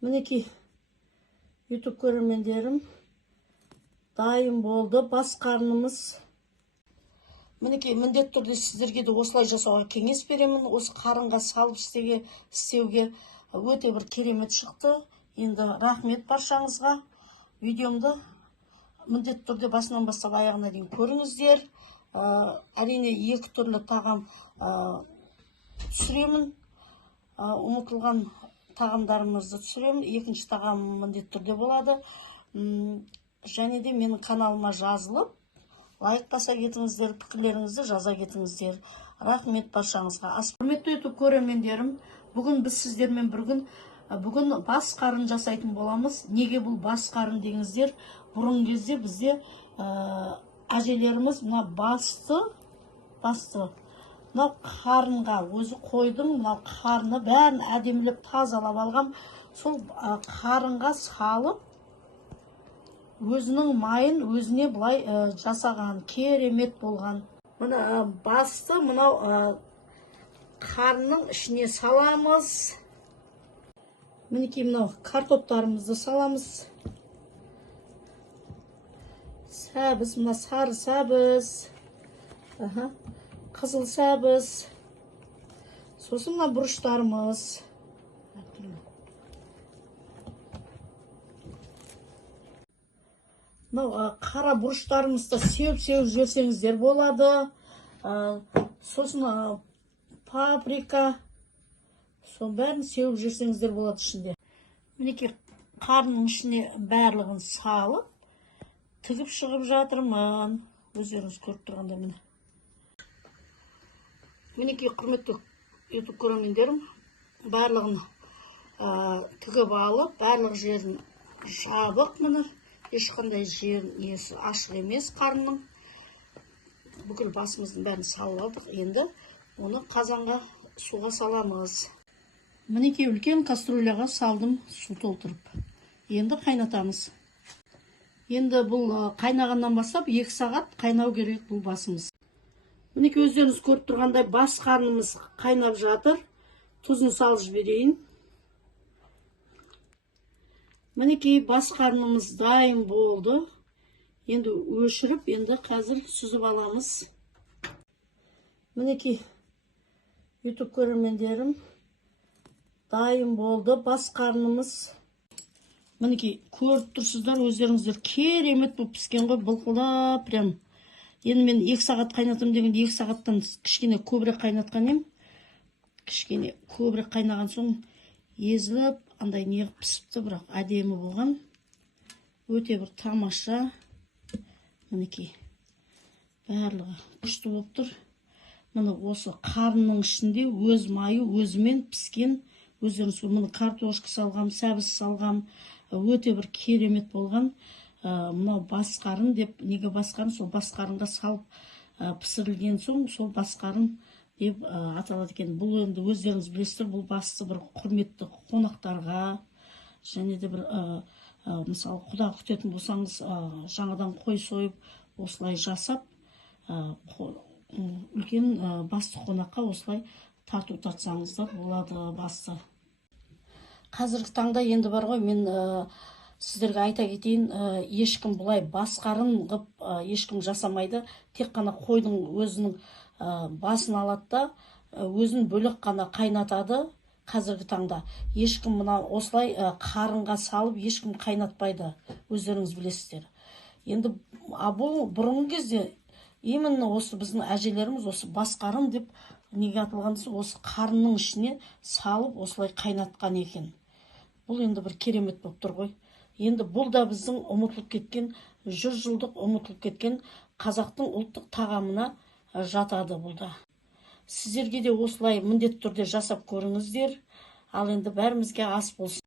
Мінекей YouTube көрермендерім дайын болды. Бас қарнымыз. Мінекей міндетті түрде сіздерге де осылай жасауға кеңес беремін. Осы қарынға салып істеуге өте бір керемет шықты. Енді рахмет баршаңызға. Видеомды міндетті түрде басынан бастап аяғына дейін көріңіздер. Әрине екі түрлі тағам түсіремін. Ұмытылған тағамдарымызды түсіремін. Екінші тағам міндетті түрде болады. Және де менің каналыма жазылып, лайк баса кетіңіздер, пікірлеріңізді жаза кетіңіздер. Рахмет баршаңызға. Құрметті YouTube көрермендерім, бүгін біз сіздермен бүгін бас қарын жасайтын боламыз. Неге бұл бас қарын деңіздер? Бұрын кезде бізде әжелеріміз мына басты мынау қарынға өзі қойдың мынау қарны бәрін әдемілеп тазалап алғам. Сол қарынға салып өзінің майын өзіне бұлай жасаған, керемет болған. Мына басты мынау қарынның ішіне саламыз. Мінекей мынау картоптарымызды саламыз. Сәбіз, мына сары сәбіз, қызыл сәбіз. Сосын мына бұрыштарымыз. Қара бұрыштарымызды сеуіп жіберсеңіздер болады. Сосын паприка. Сол бәрін сеуіп жіберсеңіздер болады ішінде. Мінекей қарынның ішіне барлығын салып, тігіп шығып жатырмын. Өздеріңіз көріп тұрғанда міне. Мінекей құрметті YouTube көрермендерім, барлығын тігіп алып, барлық жерін жабық міне. Ешқандай несі ашық емес қарынның. Бүкіл басымыздың бәрін салып алдық. Енді оны қазанға суға саламыз. Мінекей үлкен кастрюляға салдым су толтырып. Енді қайнатамыз. Енді бұл қайнағаннан бастап 2 сағат қайнау керек бұл басымыз. Мінекей өздеріңіз көріп тұрғандай бас қарнымыз қайнап жатыр. Тұзын салып жіберейін. Мінекей бас қарнымыз дайын болды. Енді өшіріп, енді қазір сүзіп аламыз. Мінекей YouTube көрермендерім дайын болды. Бас қарнымыз. Мінекей көріп тұрсыздар, өздеріңіздер керемет болып піскен ғой, былқылдап прям. Енді мен 2 сағат қайнатым дегенде 2 сағаттан кішкене көбірек қайнатқан ем. Кішкене көбірек қайнаған соң езіліп, андай неғып пісіпті, бірақ әдемі болған. Өте бір тамаша. Мінекей барлығы күшті болып тұр. Міне осы қарынның ішінде өз майы өзімен піскен. Өздеріңіз міне картошка салғам, сәбіз салғам. Өте бір керемет болған. Мынау бас қарын деп, неге бас қарын? Сол бас қарынға салып пісірілген соң, сол бас қарын деп аталады екен. Бұл енді өздеріңіз білесіздер, бұл басты бір құрметті қонақтарға, және де бір мысалы құда күтетін болсаңыз, жаңадан қой сойып, осылай жасап, үлкен басты қонаққа осылай тартсаңыздар болады басты. Қазіргі таңда енді бар ғой, мен сіздерге айта кетейін, ешкім бұлай бас қарын ғып ешкім жасамайды. Тек қана қойдың өзінің басын алады да, өзін бөлек қана қайнатады. Қазіргі таңда ешкім мына осылай қарынға салып ешкім қайнатпайды, өздеріңіз білесіздер. Енді бұл бұрынғы кезде именно осы біздің әжелеріміз осы бас қарын деп неге аталғанысы, осы қарынның ішіне салып осылай қайнатқан екен. Бұл енді бір керемет болып тұр ғой. Енді бұл да біздің ұмытылып кеткен, 100 жылдық ұмытылып кеткен қазақтың ұлттық тағамына жатады бұл да. Сіздерге де осылай міндетті түрде жасап көріңіздер. Ал енді бәрімізге ас болсын.